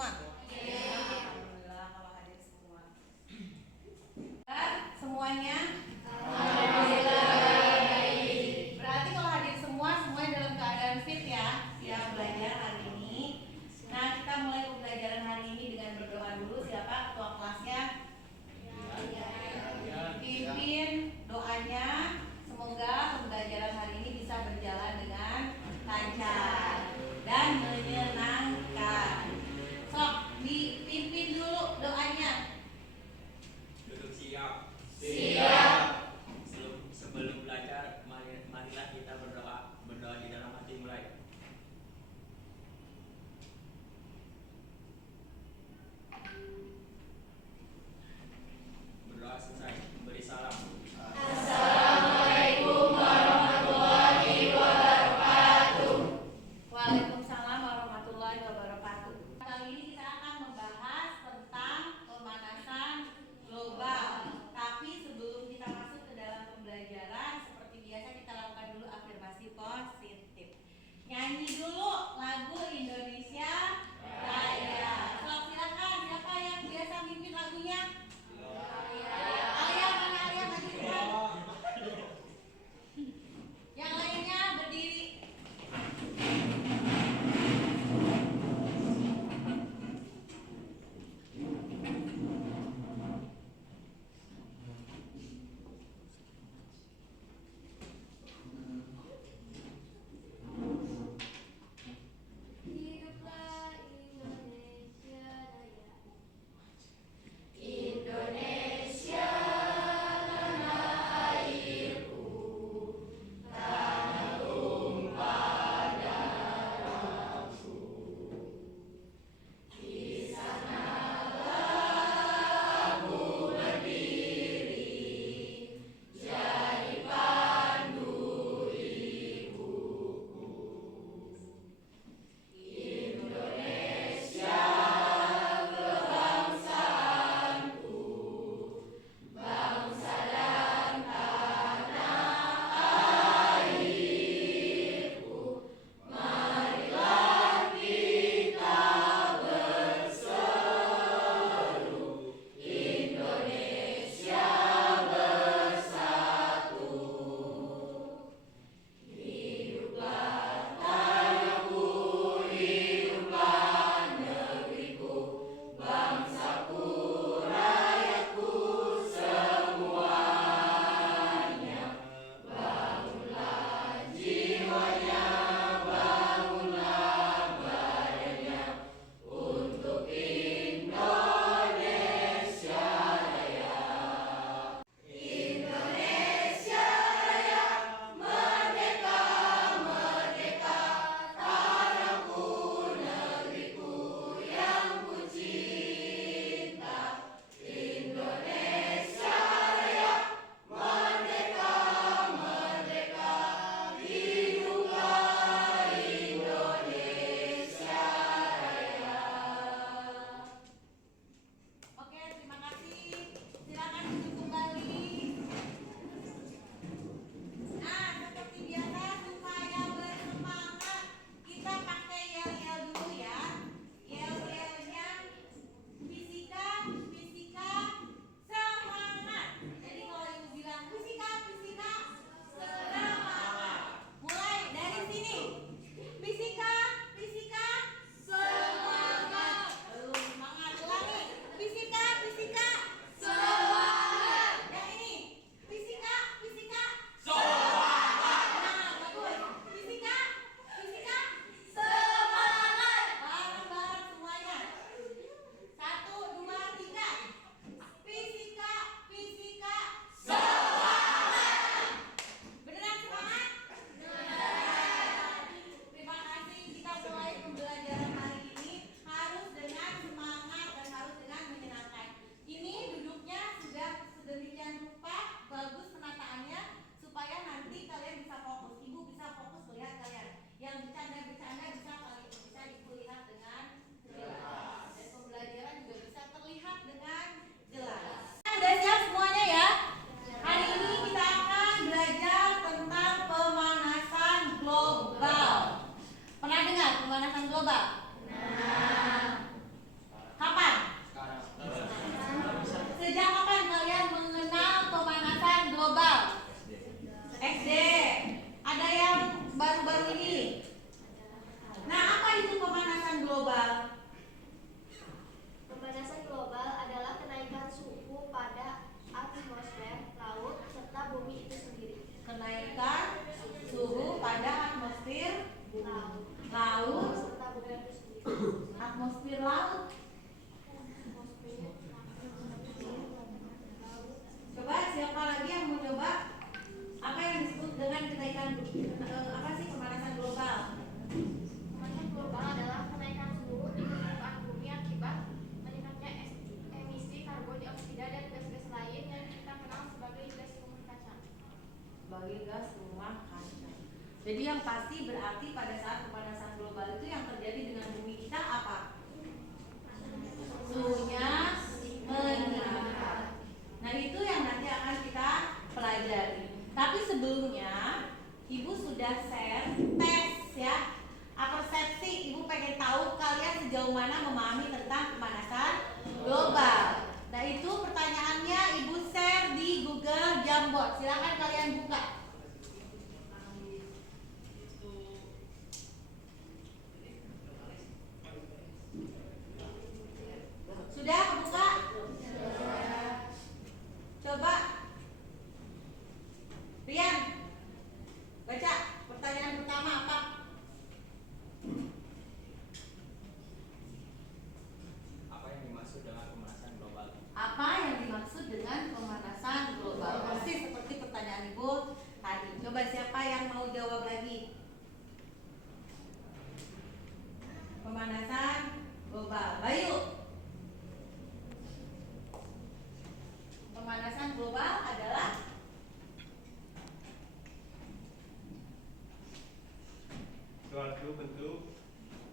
semua? Alhamdulillah kalau hadir semua. Semuanya? Alhamdulillah baik. Berarti kalau hadir semuanya dalam keadaan fit ya, siap belajar hari ini. Nah, kita mulai pembelajaran hari ini dengan berdoa dulu. Siapa ketua kelasnya? Pimpin doanya. Semoga pembelajaran hari ini bisa berjalan dengan lancar dan menyenangkan. Sok, dipimpin dulu doanya. Duduk siap. Siap. Sebelum belajar, marilah kita berdoa di dalam hati mulai. Berdoa selesai, beri salam. Assalamualaikum warahmatullahi wabarakatuh. Waalaikumsalam warahmatullahi wabarakatuh. Kali ini kita akan membahas tentang pemanasan global. Tapi sebelum kita masuk ke dalam pembelajaran, seperti biasa kita lakukan dulu afirmasi positif. Nyanyi dulu lagu Indonesia Raya. So, silakan siapa yang biasa mimpin lagunya? Alia, mana Alia maju depan. Yang lainnya berdiri. Hiduplah Indonesia Raya. Indonesia tanah airku, tanah tumpah darahku. Di sanalah aku berdiri, jadi pandu ibuku. Indonesia kebangsaanku, bangsa dan tanah airku. Marilah kita berseru, Indonesia bersatu. Hiduplah tanahku, hiduplah negeriku, bangsaku, rakyatku semuanya. Bangunlah jiwanya, bangunlah badannya, untuk Indonesia Raya. Indonesia Raya, merdeka, merdeka, tanahku, negeriku yang ku cinta. Indonesia Raya, merdeka, merdeka, hiduplah Indonesia Raya. Oke, terima kasih. Silakan duduk kembali. Nah, seperti biasa supaya bersemangat, kita pakai yel-yel dulu ya. Yel-yelnya fisika, fisika, semangat. Jadi kalau ibu bilang fisika, fisika, semangat. Mulai dari sini. Fisika, fisika, semangat. Belum semangat, ulangi. Fisika, fisika, semangat. Yang ini. Fisika, fisika, semangat. Nah, bagus. Fisika, fisika, semangat. Bareng-bareng semuanya. 1, 2, 3. Fisika, fisika, semangat. Beneran semangat? Beneran. Terima kasih. Kita mulai pembelajaran hari ini harus dengan semangat dan harus dengan menyenangkan. Ini duduknya sudah sedemikian rupa, bagus penataannya supaya nanti kalian bisa fokus. Ibu bisa fokus melihat kalian. Yang bercanda-bercanda bisa ibu lihat dengan jelas. Dan pembelajaran juga bisa terlihat dengan jelas. Sudah siap semuanya ya? Hari ini kita akan belajar tentang pemanasan global. Pernah dengar pemanasan global? Nah, baru-baru ini. Nah, apa itu pemanasan global? Pemanasan global adalah kenaikan suhu pada atmosfer, laut, serta bumi itu sendiri. Kenaikan suhu pada atmosfer Laut, laut, serta bumi itu sendiri. atmosfer laut. Coba siapa lagi yang mau coba? Apa yang disebut dengan kenaikan apa sih pemanasan global? Pemanasan global adalah kenaikan suhu di permukaan bumi akibat meningkatnya emisi karbon dioksida dan gas-gas lain yang kita kenal sebagai gas rumah kaca. Sebagai gas rumah kaca. Jadi yang pasti berarti pada saat pemanasan global itu yang terjadi dengan bumi kita apa? Suhunya meningkat. Nah, itu yang nanti akan kita pelajari. Tapi sebelumnya Ibu sudah share tes ya. Persepsi, Ibu pengen tahu kalian sejauh mana memahami tentang pemanasan global. Nah, itu pertanyaannya Ibu share di Google Jamboard. Silakan kalian buka. Sudah buka? Coba Rian, baca pertanyaan pertama apa? Apa yang dimaksud dengan pemanasan global? Apa yang dimaksud dengan pemanasan global? Persis seperti pertanyaan Ibu tadi. Coba siapa yang mau jawab lagi? Pemanasan global. Bayu. Pemanasan global adalah suatu bentuk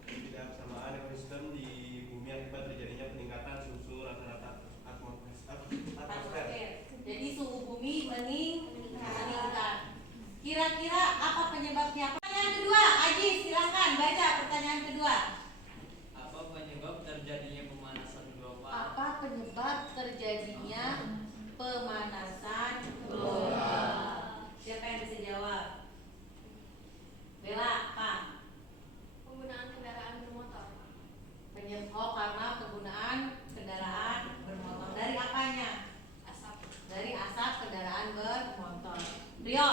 ketidaksamaan ekosistem di bumi akibat terjadinya peningkatan suhu rata-rata atmosfer. Jadi suhu bumi meningkat. Kira-kira apa penyebabnya? Pertanyaan kedua, Aji silahkan baca pertanyaan kedua. Apa penyebab terjadinya pemanasan global? Apa penyebab terjadinya pemanasan global? Siapa yang bisa jawab? Bella, apa? Penggunaan kendaraan bermotor. Oh, karena penggunaan kendaraan bermotor. Dari apanya? Asap. Dari asap kendaraan bermotor. Rio,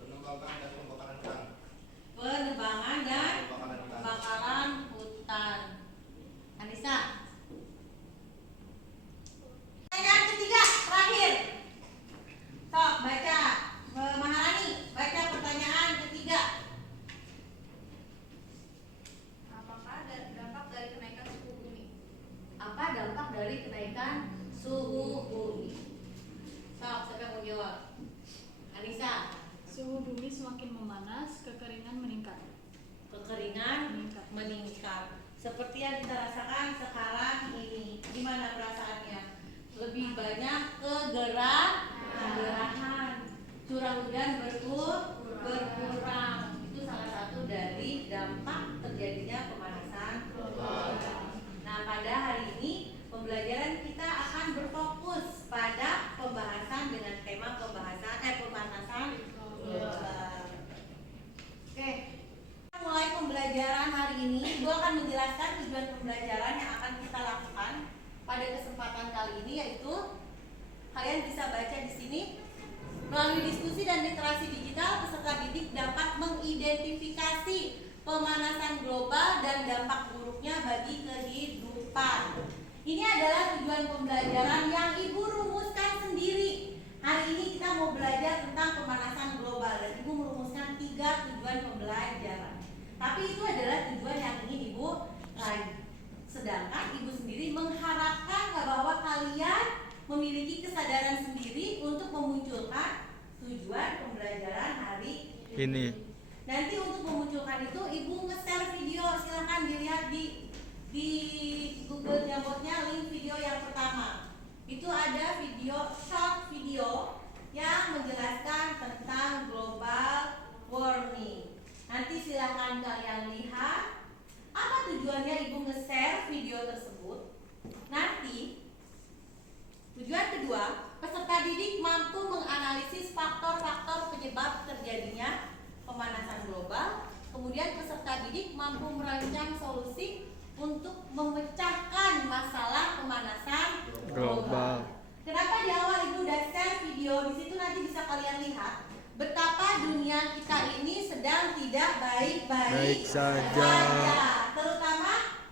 Penebangan dan pembakaran hutan. penebangan dan Pembakaran hutan. pembakaran hutan. Anissa. Pertanyaan ketiga, terakhir. Sok, baca. Maharani, baca pertanyaan ketiga. Apakah ada dampak dari kenaikan suhu bumi? Apa dampak dari kenaikan suhu bumi? Sok, siapa yang mau jawab? Anissa. Suhu bumi semakin memanas, kekeringan meningkat. Kekeringan meningkat. Seperti yang kita rasakan sekarang ini. Gimana perasaannya? Lebih banyak kegerahan. Curah hujan berkurang. Itu salah satu dari dampak terjadinya pemanasan global. Nah, pada hari ini pembelajaran kita akan berfokus pada pembahasan dengan tema pemanasan global. Oke. Mulai pembelajaran hari ini, Ibu akan menjelaskan tujuan pembelajaran yang akan kita lakukan pada kesempatan kali ini, yaitu kalian bisa baca di sini. Melalui diskusi dan literasi digital, peserta didik dapat mengidentifikasi pemanasan global dan dampak buruknya bagi kehidupan. Ini adalah tujuan pembelajaran yang Ibu rumuskan sendiri. Hari ini kita mau belajar tentang pemanasan global dan Ibu merumuskan 3 tujuan pembelajaran. Tapi itu adalah tujuan yang ingin Ibu raih. Sedangkan Ibu sendiri mengharapkan bahwa kalian memiliki kesadaran sendiri untuk memunculkan tujuan pembelajaran hari ini. Nanti untuk memunculkan itu Ibu nge-share video, silahkan dilihat di Google Jamboardnya link video yang pertama. Itu ada video short video yang menjelaskan tentang global warming. Nanti silahkan kalian lihat apa tujuannya Ibu nge-share video tersebut. Nanti tujuan kedua, peserta didik mampu menganalisis faktor-faktor penyebab terjadinya pemanasan didik mampu merancang solusi untuk memecahkan masalah pemanasan global. Kenapa di awal Ibu udah share video di situ, nanti bisa kalian lihat betapa dunia kita ini sedang tidak baik-baik saja. Terutama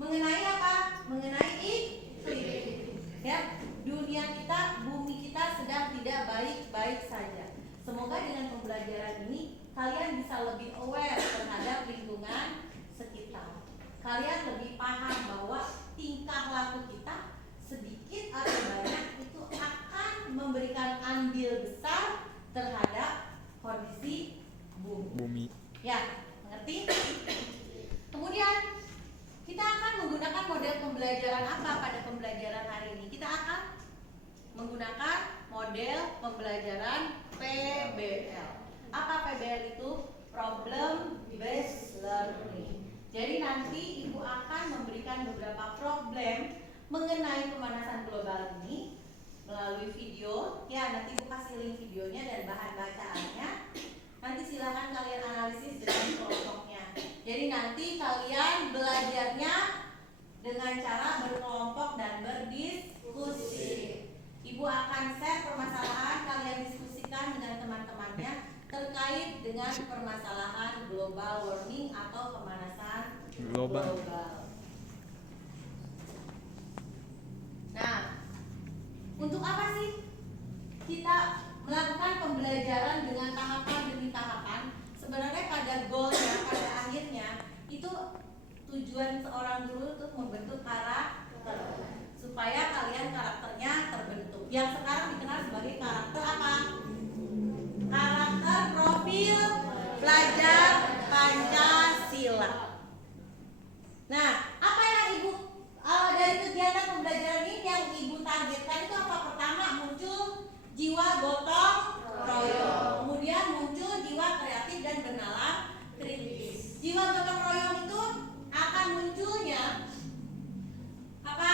mengenai apa? Mengenai iklim. Ya, dunia kita, bumi kita sedang tidak baik-baik saja. Semoga dengan pembelajaran ini kalian bisa lebih aware terhadap lingkungan sekitar. Kalian lebih paham bahwa tingkah laku kita sedikit atau banyak itu akan memberikan andil besar terhadap kondisi bumi. Ya, mengerti? Kemudian kita akan menggunakan model pembelajaran apa pada pembelajaran hari ini? Kita akan menggunakan model pembelajaran PBL. Apa PBL itu? Problem Based Learning. Jadi nanti Ibu akan memberikan beberapa problem mengenai pemanasan global ini melalui video. Ya, nanti Ibu kasih link videonya dan bahan bacaannya. Nanti silakan kalian analisis dengan kelompoknya. Jadi nanti kalian belajarnya dengan cara berkelompok dan berdiskusi. Ibu akan share permasalahan, kalian diskusikan dengan teman-temannya terkait dengan permasalahan global warming atau pemanasan global. Nah, untuk apa sih kita melakukan pembelajaran dengan tahapan demi tahapan? Sebenarnya pada goalnya, pada akhirnya itu tujuan seorang guru untuk membentuk karakter supaya kalian karakternya terbentuk. Yang sekarang dikenal sebagai karakter apa? Karakter profil pelajar Pancasila. Nah, apa yang Ibu dari kegiatan pembelajaran ini yang Ibu targetkan itu apa? Pertama, muncul jiwa gotong royong. Kemudian muncul jiwa kreatif dan bernalar kritis. Jiwa gotong royong itu akan munculnya apa?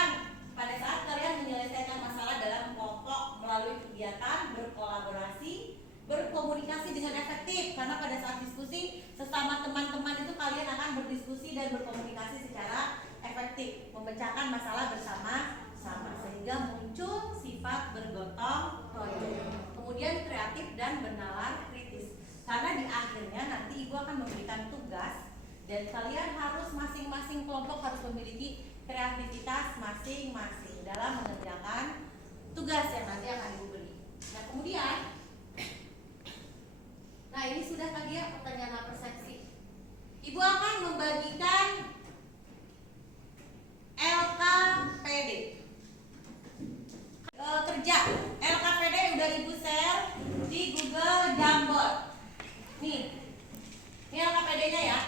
Pada saat kalian menyelesaikan masalah dalam kelompok melalui kegiatan berkolaborasi, berkomunikasi dengan efektif. Karena pada saat diskusi sesama teman-teman itu kalian akan berdiskusi dan berkomunikasi secara efektif, memecahkan masalah bersama-sama sehingga muncul sifat bergotong royong. Kemudian kreatif dan bernalar kritis. Karena di akhirnya nanti Ibu akan memberikan tugas dan kalian harus masing-masing kelompok harus memiliki kreativitas masing-masing dalam mengerjakan tugas yang nanti akan Ibu beri. Nah, kemudian ini sudah tadi ya pertanyaan persepsi. Ibu akan membagikan LKPD kerja. LKPD udah Ibu share di Google Jamboard. Nih LKPD-nya ya.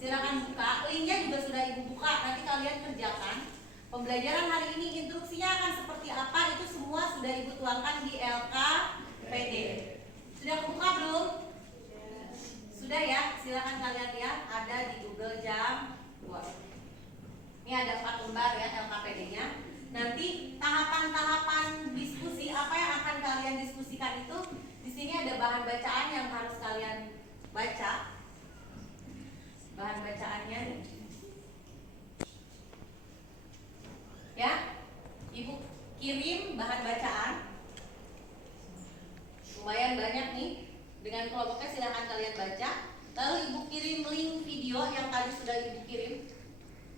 Silakan buka. Linknya juga sudah Ibu buka. Nanti kalian kerjakan. Pembelajaran hari ini instruksinya akan seperti apa itu semua sudah Ibu tuangkan di LKPD. Sudah kebuka belum? Sudah ya. Silakan kalian lihat ada di Google Jamboard. Ini ada 4 lembar ya LKPD-nya. Nanti tahapan-tahapan diskusi apa yang akan kalian diskusikan itu di sini ada bahan bacaan yang harus kalian baca. Bahan bacaannya nih. Ya. Ibu kirim bahan bacaan. Lumayan banyak nih. Dengan kelompoknya silakan kalian baca. Lalu Ibu kirim link video yang tadi sudah Ibu kirim.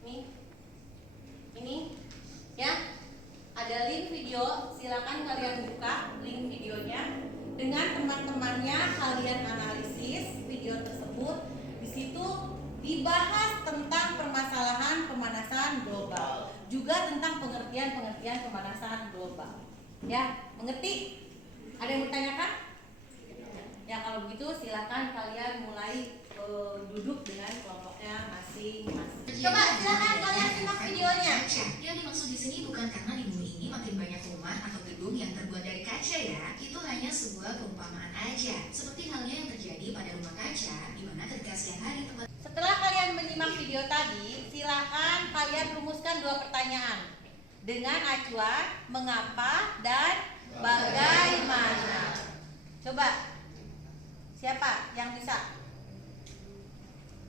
Nih. Ini ya, ada link video, silakan kalian buka link videonya dengan teman-temannya, kalian analisis video tersebut. Di situ dibahas tentang permasalahan pemanasan global, juga tentang pengertian pemanasan global. Ya, mengerti? Ada yang bertanyakan? Ya, kalau begitu silakan kalian mulai duduk dengan kelompoknya masing-masing. Coba silakan kalian simak videonya. Yang dimaksud di sini bukan karena di bumi ini makin banyak rumah atau gedung yang terbuat dari kaca ya. Itu hanya sebuah perumpamaan aja. Seperti halnya yang terjadi pada rumah kaca, di mana ketika siang hari tempat. Setelah kalian menyimak video tadi, silakan kalian rumuskan 2 pertanyaan dengan acuan mengapa dan bagaimana. Coba siapa yang bisa?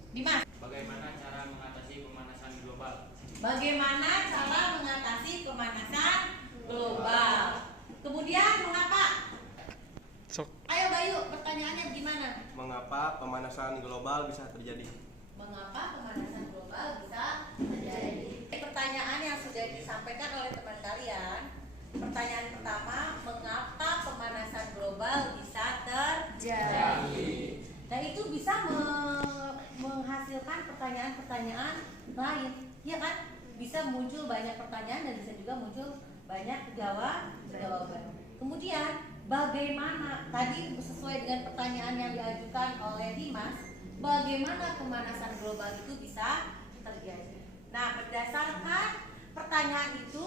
Dimas, Bagaimana cara mengatasi pemanasan global? bagaimana cara mengatasi pemanasan global? Kemudian mengapa? Ayo Bayu, pertanyaannya gimana? Mengapa pemanasan global bisa terjadi? Mengapa pemanasan global bisa terjadi? Pertanyaan yang sudah disampaikan oleh teman kalian. Pertanyaan pertama, mengapa pemanasan global bisa terjadi? Dan itu bisa menghasilkan pertanyaan-pertanyaan lain, ya kan? Bisa muncul banyak pertanyaan dan bisa juga muncul banyak jawaban. Kemudian bagaimana, tadi sesuai dengan pertanyaan yang diajukan oleh Dimas, bagaimana pemanasan global itu bisa terjadi? Nah, berdasarkan pertanyaan itu,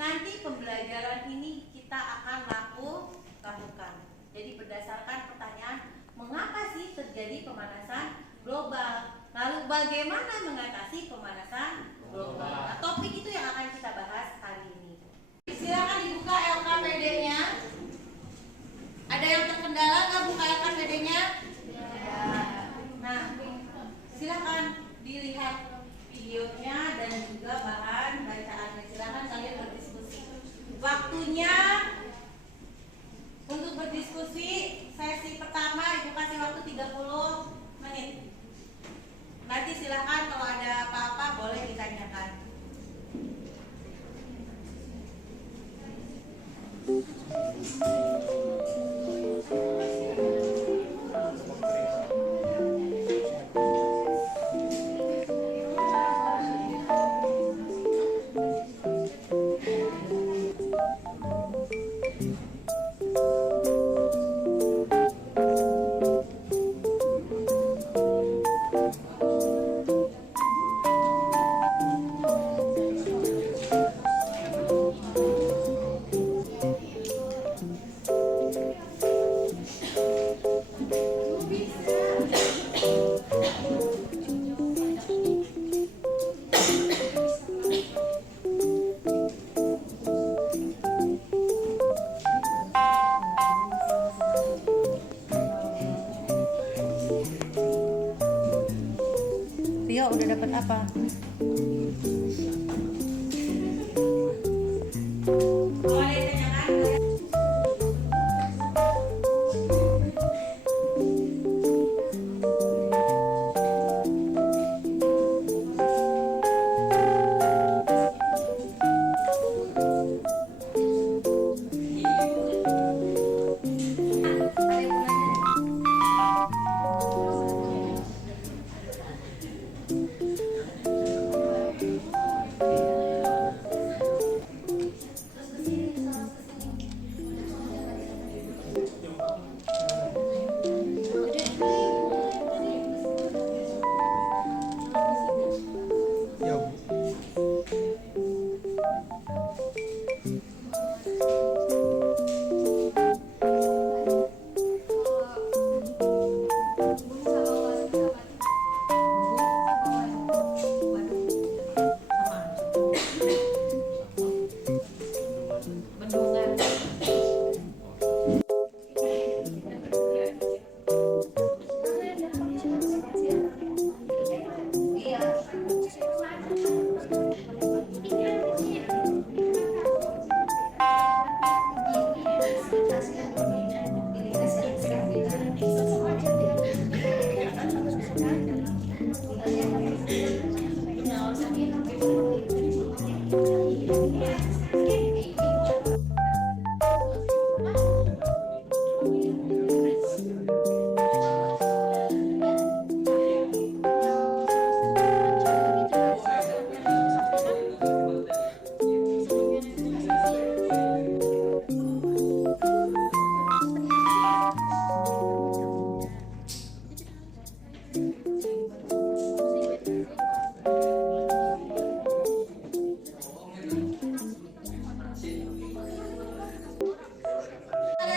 nanti pembelajaran ini kita akan lakukan. Jadi berdasarkan pertanyaan, mengapa sih terjadi pemanasan global? Lalu bagaimana mengatasi pemanasan global? Nah, topik itu yang akan kita bahas hari ini. Silakan dibuka LKPD-nya. Ada yang terkendala nggak buka LKPD-nya? Nah, silakan dilihat videonya dan juga bahan bacaannya. Silakan kalian berdiskusi. Waktunya untuk berdiskusi sesi pertama Ibu kasih waktu 30 menit. Nanti silakan kalau ada apa-apa boleh ditanyakan. Rio udah dapat apa?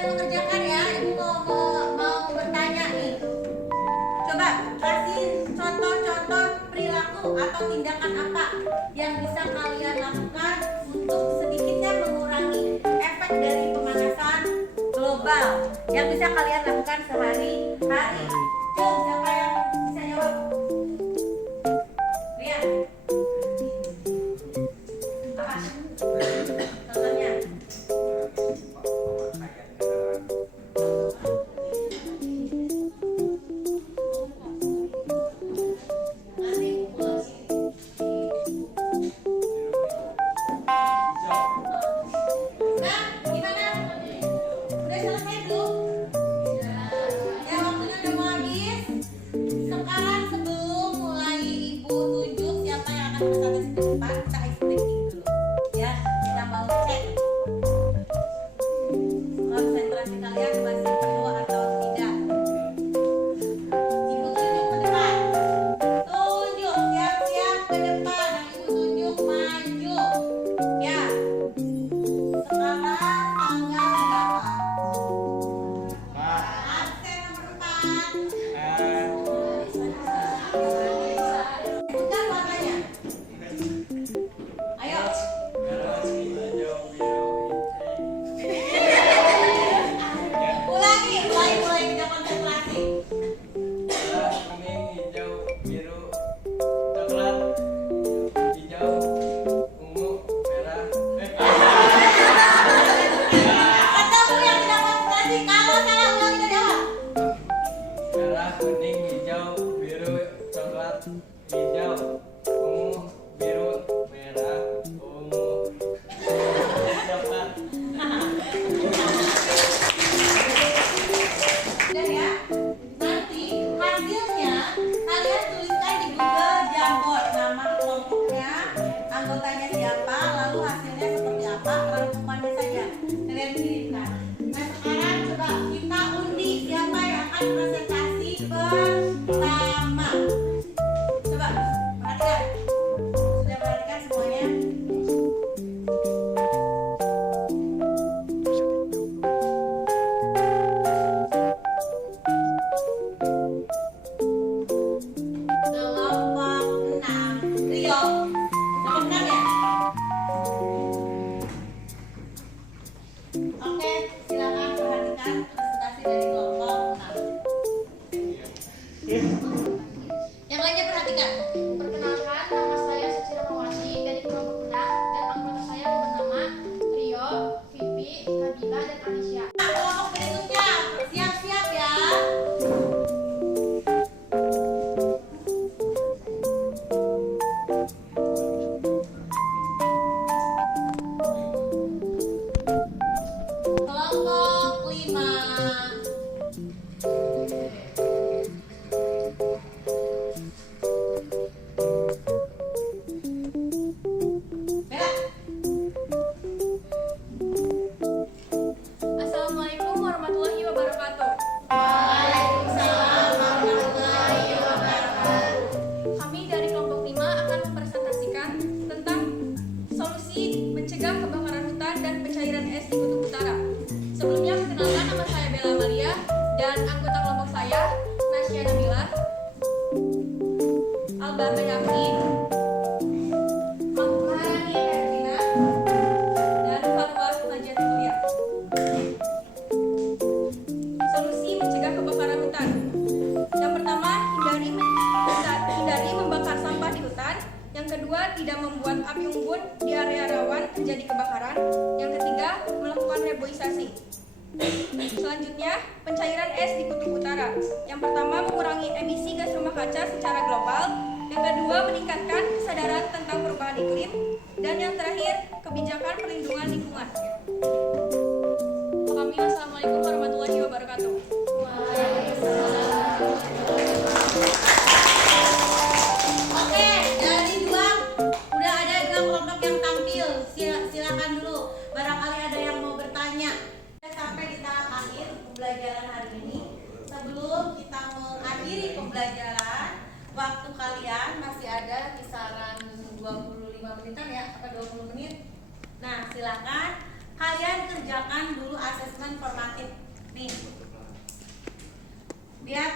Mengerjakan ya, Ibu mau bertanya nih. Coba kasih contoh-contoh perilaku atau tindakan apa yang bisa kalian lakukan untuk sedikitnya mengurangi efek dari pemanasan global yang bisa kalian lakukan sehari-hari. Siapa yang bisa jawab? Sebutkan warnanya. Ayo. Mulai kita konsentrasi. Ketemu yang tidak konsentrasi. Kalau salah ulangi dari awal. Merah, kuning, hijau, biru, coklat, hijau, ungu, biru, merah, ungu, coklat. Udah ya. Nanti hasilnya kalian tuliskan di Google Jamboard nama kelompoknya, anggotanya siapa, lalu hasilnya seperti apa, rangkumannya saja. Kalian kirimkan. Nah sekarang coba kita undi siapa yang akan presentasi pertama. Coba perhatikan. Sudah perhatikan semuanya? Kelompok 6 Rio. Nomor 6 ya? Oke, silakan perhatikan presentasi dari kelompok 6. Yang lainnya perhatikan. Perkenalkan, nama saya Suci Ramawati dari kelompok 6 dan anggota saya bernama Rio, Vivi, Nabila, dan Alicia. Nah, kelompok berikutnya siap-siap ya. Kelompok 5. Bella. Assalamualaikum warahmatullahi wabarakatuh. Waalaikumsalam warahmatullahi wabarakatuh. Kami dari kelompok 5 akan mempresentasikan tentang solusi mencegah kebakaran hutan dan pencairan es di Kutub Utara. Sebelumnya perkenalkan, nama saya Bella Amalia dan anggota kelompok saya Nasya Nabila, Albar Bayaki, Maharani Ervina, dan Farwah Najatulya. Solusi mencegah kebakaran hutan. Yang pertama, hindari membakar sampah di hutan. Yang kedua, tidak membuat api unggun di area rawan terjadi kebakaran. Yang ketiga, melakukan reboisasi. Selanjutnya, pencairan es di Kutub Utara. Yang pertama, mengurangi emisi gas rumah kaca secara global. Yang kedua, meningkatkan kesadaran tentang perubahan iklim. Dan yang terakhir, kebijakan perlindungan lingkungan. Kami wassalamualaikum warahmatullahi wabarakatuh. Oke, dari dua udah ada 2 kelompok yang tampil. Silakan dulu. Barangkali ada yang mau bertanya. Sampai di tahap akhir pembelajaran hari ini. Sebelum kita mengakhiri pembelajaran, waktu kalian masih ada kisaran 25 menitan ya, apa 20 menit. Nah, silakan kalian kerjakan dulu asesmen formatif. Nih. Lihat.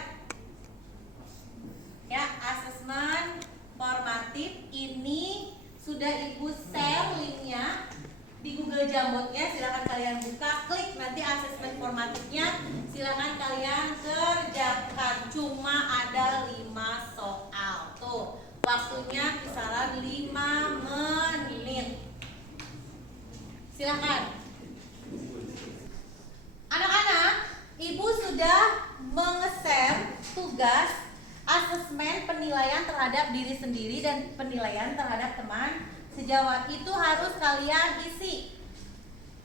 Ya, asesmen formatif ini sudah Ibu share linknya di Google Jamboardnya. Silakan kalian buka, klik nanti asesmen formatifnya. Silakan kalian kerjakan. Cuma ada 5 soal. Tuh, waktunya kisaran 5 menit. Silakan. Anak-anak, Ibu sudah menge-share tugas asesmen penilaian terhadap diri sendiri dan penilaian terhadap teman sejawat. Itu harus kalian isi.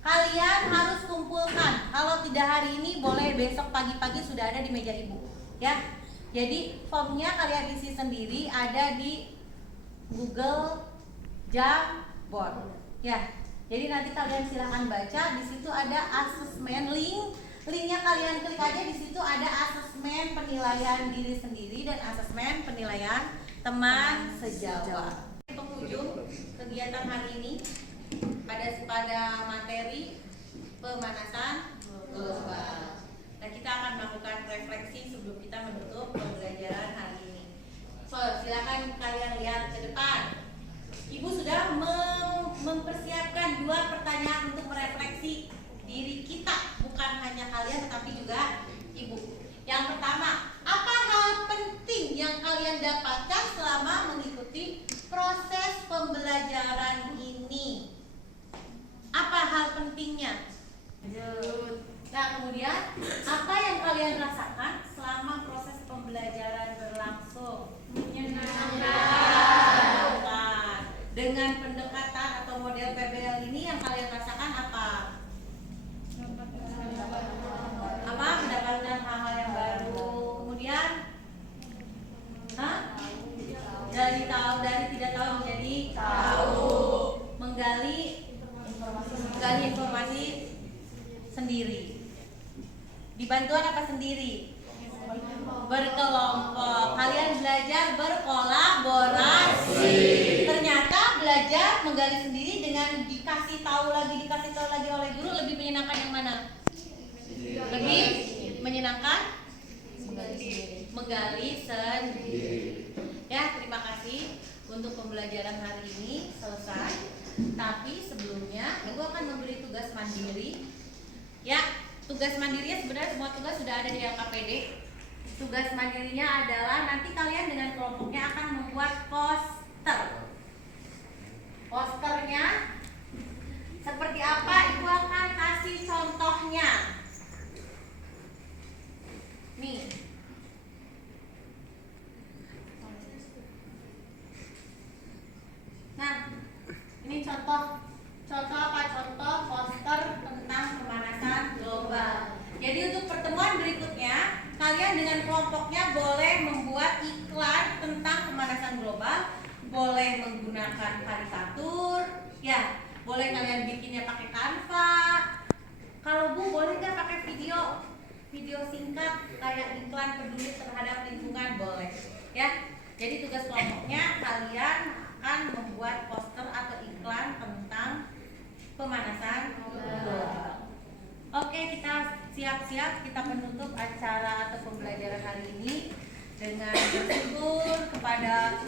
Kalian harus kumpulkan. Kalau tidak hari ini, boleh besok pagi-pagi sudah ada di meja Ibu. Ya. Jadi formnya kalian isi sendiri, ada di Google Jamboard. Ya. Jadi nanti kalian silahkan baca. Di situ ada asesmen link. Linknya kalian klik aja, di situ ada asesmen penilaian diri sendiri dan asesmen penilaian teman sejawat. Di penghujung kegiatan hari ini pada materi pemanasan global. Nah, kita akan melakukan refleksi sebelum kita menutup bantuan apa sendiri? Berkelompok. Kalian belajar berkolaborasi. Ternyata belajar menggali sendiri dengan dikasih tahu lagi oleh guru lebih menyenangkan yang mana? Lebih menyenangkan menggali sendiri. Ya, terima kasih untuk pembelajaran hari ini selesai. Tapi sebelumnya Ibu akan memberi tugas mandiri. Ya, tugas mandirinya sebenarnya semua tugas sudah ada di LKPD. Tugas mandirinya adalah nanti kalian dengan kelompoknya akan membuat poster. Posternya seperti apa? Ibu akan kasih contohnya. Nih. Nah, ini contoh apa? Contoh poster tentang pemanasan global. Jadi untuk pertemuan berikutnya, kalian dengan kelompoknya boleh membuat iklan tentang pemanasan global, boleh menggunakan karikatur, ya, boleh kalian bikinnya pakai Canva. Kalau Bu, boleh nggak pakai video singkat kayak iklan peduli terhadap lingkungan, boleh, ya. Jadi tugas kelompoknya kalian akan membuat poster atau iklan tentang pemanasan global. Oke, kita siap-siap, kita menutup acara atau pembelajaran hari ini dengan bersyukur kepada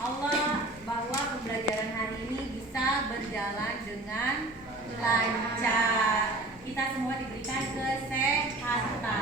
Allah bahwa pembelajaran hari ini bisa berjalan dengan lancar. Kita semua diberikan kesehatan.